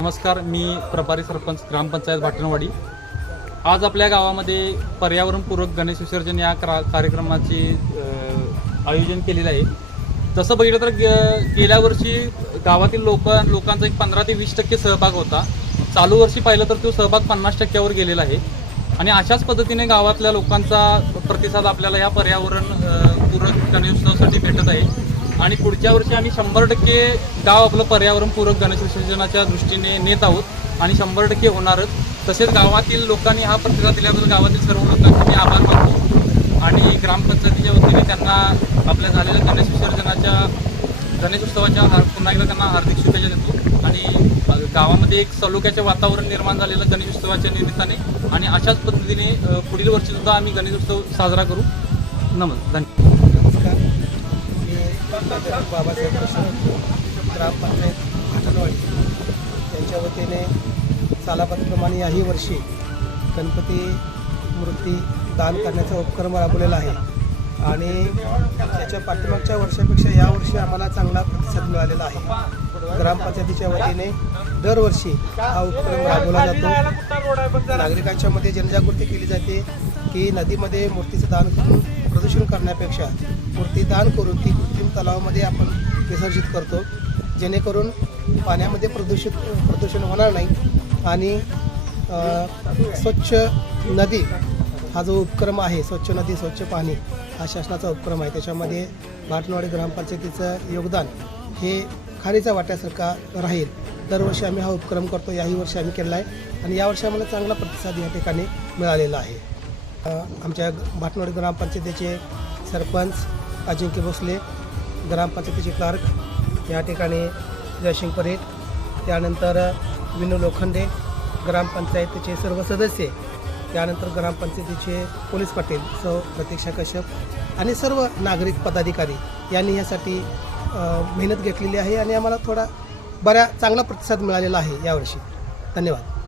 नमस्कार, मी प्रभारी सरपंच ग्रामपंचायत भाटणवाडी। आज आपल्या गावामध्ये पर्यावरणपूरक गणेश विसर्जन या कार्यक्रमाचे आयोजन केलेलं आहे। तसं बघितलं तर गेल्या वर्षी गावातील लोकांचा एक 15 ते 20% सहभाग होता। चालू वर्षी पाहिलं तर तो सहभाग 50%वर गेलेला आहे आणि अशाच पद्धतीने गावातल्या लोकांचा प्रतिसाद आपल्याला या पर्यावरणपूरक गणेशोत्सवासाठी भेटत आहे आणि पुढच्या वर्षी आम्ही 100% गाव आपलं पर्यावरणपूरक गणेश विसर्जनाच्या दृष्टीने नेत आहोत आणि 100% होणारच। तसेच गावातील लोकांनी हा प्रतिसाद दिल्याबद्दल गावातील सर्व लोकांचे मी आभार मानतो आणि ग्रामपंचायतीच्या वतीने त्यांना आपल्या झालेल्या गणेशोत्सवाच्या पुन्हा एकदा त्यांना हार्दिक शुभेच्छा देतो आणि गावामध्ये एक सलोख्याचे वातावरण निर्माण झालेलं गणेशोत्सवाच्या निमित्ताने आणि अशाच पद्धतीने पुढील वर्षीसुद्धा आम्ही गणेशोत्सव साजरा करू। धन्यवाद। बाबासाहेब ग्रामपंचायत भाटणवाडी यांच्या वतीने सालाबादप्रमाणे याही वर्षी गणपती मूर्ती दान करण्याचा उपक्रम राबवलेला आहे आणि त्याच्या पाठीमागच्या वर्षापेक्षा यावर्षी आम्हाला चांगला प्रतिसाद मिळालेला आहे। ग्रामपंचायतीच्या वतीने दरवर्षी हा उपक्रम राबवला जातो। नागरिकांच्या मध्ये जनजागृती केली जाते की नदीमध्ये मूर्तीचं दान करून प्रदूषण करण्यापेक्षा मूर्ती दान करून ती कृत्रिम तलावामध्ये आपण विसर्जित करतो, जेणेकरून पाण्यामध्ये प्रदूषण होणार नाही आणि स्वच्छ नदी हा जो उपक्रम आहे, स्वच्छ नदी स्वच्छ पाणी हा शासनाचा उपक्रम आहे। त्याच्यामध्ये भाटणवाडी ग्रामपंचायतीचं योगदान हे खारीचा वाट्यासारखा राहील। दरवर्षी आम्ही हा उपक्रम करतो, याही वर्षी आम्ही केला आहे आणि यावर्षी आम्हाला चांगला प्रतिसाद या ठिकाणी मिळालेला आहे। आमच्या भाटणवाडी ग्रामपंचायतीचे सरपंच अजिंक्य भोसले, ग्रामपंचायतीचे क्लार्क या ठिकाणी जयसिंग परेड, त्यानंतर विनू लोखंडे, ग्रामपंचायतीचे सर्व सदस्य, त्यानंतर ग्रामपंचायतीचे पोलीस पाटील सौ प्रतीक्षा कश्यप आणि सर्व नागरिक पदाधिकारी यांनी यासाठी मेहनत घेतलेली आहे आणि आम्हाला चांगला प्रतिसाद मिळालेला आहे यावर्षी। धन्यवाद।